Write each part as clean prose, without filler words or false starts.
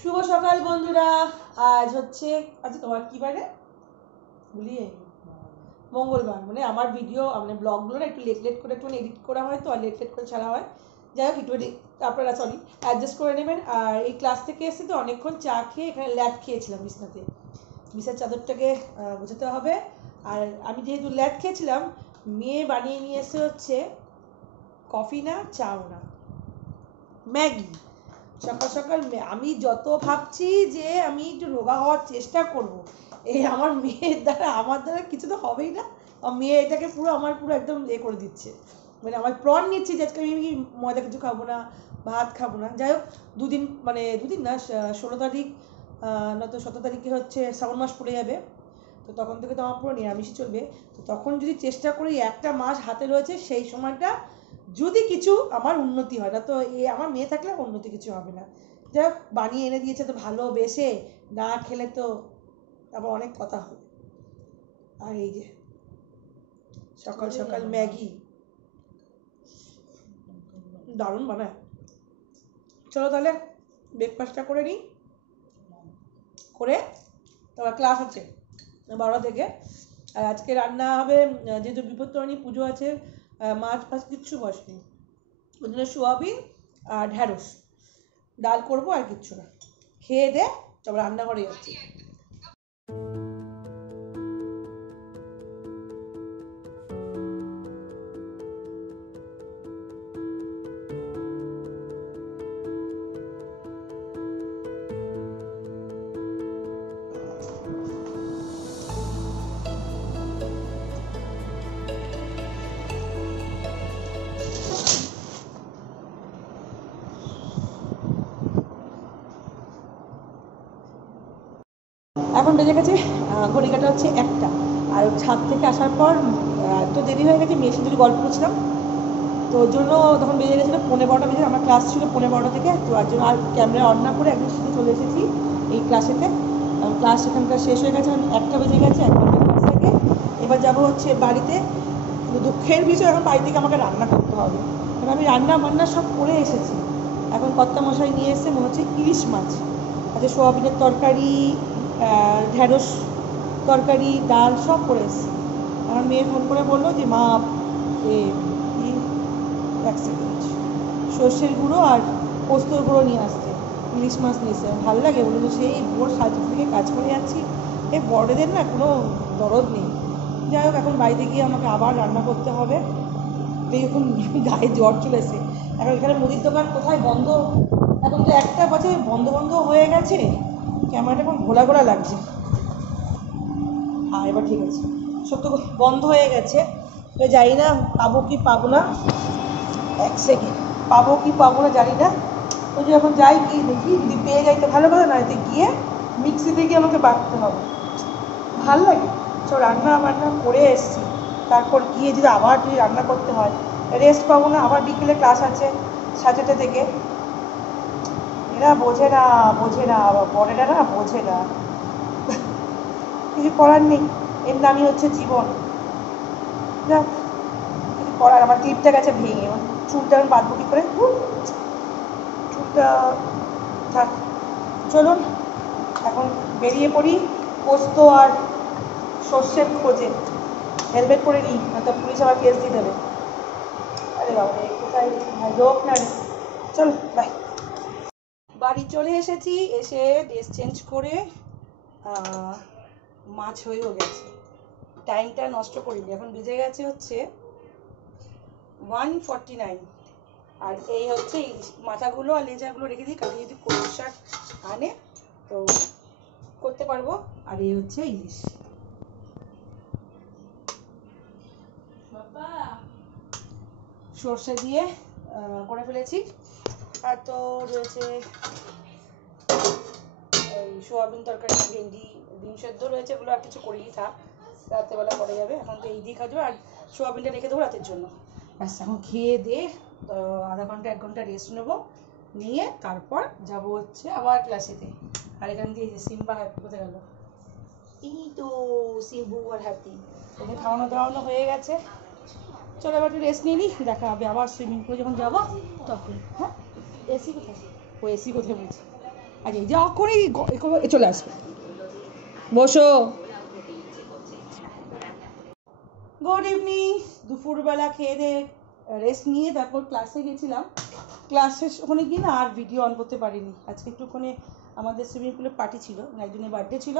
শুভ সকাল বন্ধুরা। আজ হচ্ছে তোমার কি বারে ভুলিয়ে মঙ্গলবার। মানে আমার ভিডিও মানে ব্লগগুলো না একটু লেট করে একটু এডিট করা হয়, তো আর লেট করে ছাড়া হয়। যাই হোক একটু আপনারা অ্যাডজাস্ট করে নেবেন। আর এই ক্লাস থেকে এসে তো অনেকক্ষণ চা খেয়ে এখানে ল্যাদ খেয়েছিলাম বিছনাতে। বিছার চাদরটাকে বোঝাতে হবে। আর আমি যেহেতু ল্যাদ খেয়েছিলাম, মেয়ে বানিয়ে নিয়ে এসে হচ্ছে কফি না চাও না ম্যাগি। সকাল সকাল আমি যত ভাবছি যে আমি একটু রোগা হওয়ার চেষ্টা করব, এই আমার মেয়ের দ্বারা আমার দ্বারা কিছু তো হবেই না। মেয়ে এটাকে পুরো আমার পুরো একদম করে দিচ্ছে। মানে আমার প্রণ নিচ্ছি যে আজকে আমি ময়দা কিছু খাবো না, ভাত খাবো না। যাই হোক দুদিন না, 16 তারিখ নয়তো 17 তারিখে হচ্ছে শ্রাবণ মাস পড়ে যাবে। তো তখন থেকে তো আমার পুরো নিরামিষই চলবে। তো তখন যদি চেষ্টা করি, একটা মাস হাতে রয়েছে, সেই সময়টা যদি কিছু আমার উন্নতি হয় না, তো আমার মেয়ে থাকলে উন্নতি কিছু হবে না। যাই হোক বানিয়ে এনে দিয়েছে তো ভালোবেসে, না খেলে তো আবার অনেক কথা হবে। আর এই যে সকাল সকাল ম্যাগি দারুণ বানায়। চলো তাহলে ব্রেকফাস্টটা করে নিই, করে তোমার ক্লাস আছে 12 থেকে। আর আজকে রান্না হবে, যেহেতু বিপত্তারিণী পুজো আছে, মাছ ফাছ কিচ্ছু বসেনি, ওই জন্য সোয়াবিন আর ঢ্যাঁড়স ডাল করবো, আর কিচ্ছু না। খেয়ে দে তারপর রান্নাঘরে যাচ্ছি। এখন বেজে গেছে ঘড়ি কাটা হচ্ছে 1টা। আর ছাদ থেকে আসার পর তো দেরি হয়ে গেছে, মেয়ের সাথে গল্প করছিলাম, তো ওর জন্য তখন বেজে গেছিলো 12:15 বেজে। আমার ক্লাস ছিল 12:15 থেকে, তো আর জন্য আর ক্যামেরা অন না করে একদম সাথে চলে এসেছি এই ক্লাসেতে। ক্লাস এখানকার শেষ হয়ে গেছে, 1টা বেজে গেছে। 1 ঘন্টা ক্লাস থেকে এবার যাবো হচ্ছে বাড়িতে। দুঃখের বিষয়, এখন বাড়ি থেকে আমাকে রান্না করতে হবে, কারণ আমি রান্না বান্না সব করে এসেছি। এখন কর্তামশাই নিয়ে এসে মনে হচ্ছে ইলিশ মাছ, আচ্ছা সোয়াবিনের তরকারি, ঢ্যাঁড়স তরকারি, ডাল সব করে এসেছি। আমার মেয়ে ফোন করে বললো যে মা এক সেকেন্ড, সর্ষের গুঁড়ো আর পোস্তর গুঁড়ো নিয়ে আসতে, ইলিশ মাছ নিয়ে এসে। ভালো লাগে বলে, সেই ভোর 7:30 থেকে কাজ করে যাচ্ছি, এই বড়দের না কোনো দরদ নেই। যাই হোক এখন বাড়িতে গিয়ে আমাকে আবার রান্না করতে হবে। দেখুন গায়ে জ্বর চলে এসে। এখন এখানে মুদির দোকান কোথায় বন্ধ, এখন তো 1টা বাজে, বন্ধ হয়ে গেছে। ক্যামেরাটা এখন ঘোলা ঘোলা লাগছে। এবার ঠিক আছে, সব তো বন্ধ হয়ে গেছে। তো জানি না পাবো কি পাবো না, 1 সেকেন্ড, পাবো কি পাবো না জানি না। তো যে এখন যাই কি দেখি, যদি পেয়ে যাই তো ভালো কথা, না এতে গিয়ে মিক্সিতে গিয়ে আমাকে বাটতে হবে। ভাল লাগে সব রান্না বান্না করে এসেছি, তারপর গিয়ে যদি আবার যদি রান্না করতে হয়, রেস্ট পাবো না। আবার বিকেলে ক্লাস আছে 7:30 থেকে। এরা বোঝে না, বড়েরা না বোঝে না, কিছু করার নেই, এর নামই হচ্ছে জীবন। না কিছু করার, আমার ক্লিপটা গেছে ভেঙে, আমার চুলটা আমি বাঁধবো কী করে, চুলটা থাক। চলুন এখন বেরিয়ে পড়ি পোস্ত আর সর্ষের খোঁজে। হেলমেট পরে নিই, নয়তো পুলিশ আবার কেস দিয়ে দেবে। আরে বাবা কোথায় লোক না রে। চল বাই। বাড়ি চলে এসেছি, এসে ড্রেস চেঞ্জ করে মাছ হয়েও গেছে, টাইমটা নষ্ট করিনি। এখন বেজে গেছে হচ্ছে 1:49। আর এই হচ্ছে মাথাগুলো আর লেজাগুলো রেখে দিই, কালকে যদি কলম শাক আনে তো করতে পারবো। আর এই হচ্ছে ইলিশ। সর্ষে দিয়ে করে ফেলেছি। আর তো রয়েছে ওই সোয়াবিন তরকারি, ভেন্ডি, ডিম সেদ্ধ রয়েছে, ওগুলো আর কিছু করিনি, থাক রাত্রেবেলা পরে যাবে। এখন তো এই দিয়ে খাওয়া যাবে, আর সোয়াবিনটা রেখে দেবো রাতের জন্য। ব্যাস এখন খেয়ে দিয়ে আধা ঘন্টা 1 ঘন্টা রেস্ট নেবো, নিয়ে তারপর যাব হচ্ছে আবার ক্লাসেতে। আর এখান দিয়ে যে সিম্বা হ্যাপি কোথায় গেল, এই তো সিম্বু আর হ্যাপি, ওদের খাওয়ানো দাওয়ানো হয়ে গেছে। চলো এবার একটু রেস্ট নিয়ে নিই, দেখা হবে আবার সুইমিং পুলে যখন যাবো তখন। হ্যাঁ এসি কোথায়, ও এসি কোথায় বলছি। আচ্ছা যখনই চলে আসবে, বসো। Good evening. দুপুরবেলা খেয়ে দিয়ে রেস্ট নিয়ে তারপর ক্লাসে গেছিলাম। ক্লাসে ওখানে গিয়ে না আর ভিডিও অন করতে পারিনি। আজকে একটুখানি আমাদের সুইমিং পুলে পার্টি ছিল, একজনের বার্থডে ছিল,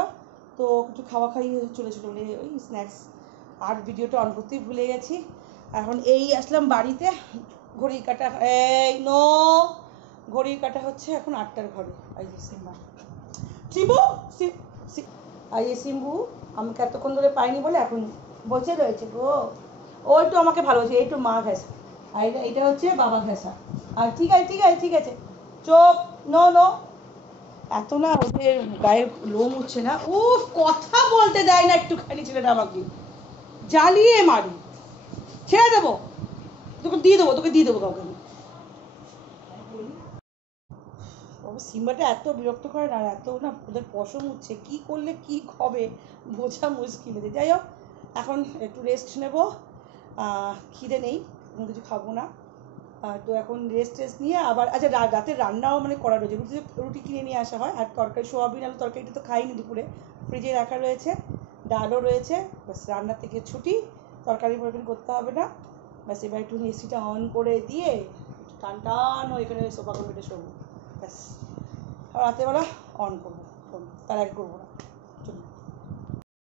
তো একটু খাওয়া খাই চলেছিল, মানে ওই স্ন্যাক্স, আর ভিডিওটা অন করতেই ভুলে গেছি। এখন এই আসলাম বাড়িতে, ঘড়ির কাটা এই নো, ঘড়ির কাটা হচ্ছে এখন 8টার ঘরে। এই যে সিম্বা, শিবু, এই যে সিম্বু আমাকে এতক্ষণ ধরে পাইনি বলে এখন বসে রয়েছে গো। ও একটু আমাকে ভালোবাসে, একটু মা ঘেঁষা, আর এটা হচ্ছে বাবা ঘেঁষা। আর ঠিক আছে ঠিক আছে ঠিক আছে, চোপ, নো নো। এত না ওদের গায়ে লোম উঠছে না, ও কথা বলতে দেয় না একটুখানি ছেলেটা আমাকে, জ্বালিয়ে মারি। ছেড়ে দেবো, তোকে দিয়ে দেবো, তোকে দিয়ে দেবো কাউকে। সিম্বাটা এত বিরক্ত করে না, এত না ওদের পশম উঠছে, কি করলে কি হবে বোঝা মুশকিল হয়েছে। যাই হোক, এখন একটু রেস্ট নেব, খিদে নেই, কোনো কিছু খাবো না। তো এখন রেস্ট নিয়ে আবার, আচ্ছা রাতের রান্নাও মানে করা রয়েছে, রুটি কিনে নিয়ে আসা হয়, আর তরকারি সোয়াবিন আলু তরকারিটা তো খাইনি দুপুরে, ফ্রিজে রাখা রয়েছে, ডালও রয়েছে, ব্যাস রান্নার থেকে ছুটি, তরকারি ফরকারি করতে হবে না। ব্যাস এবার একটু এসিটা অন করে দিয়ে টান টান এখানে সোফা করে শোবো, ব্যাস। আর রাতেরবেলা অন করবো ফোন, তার আগে করবো না।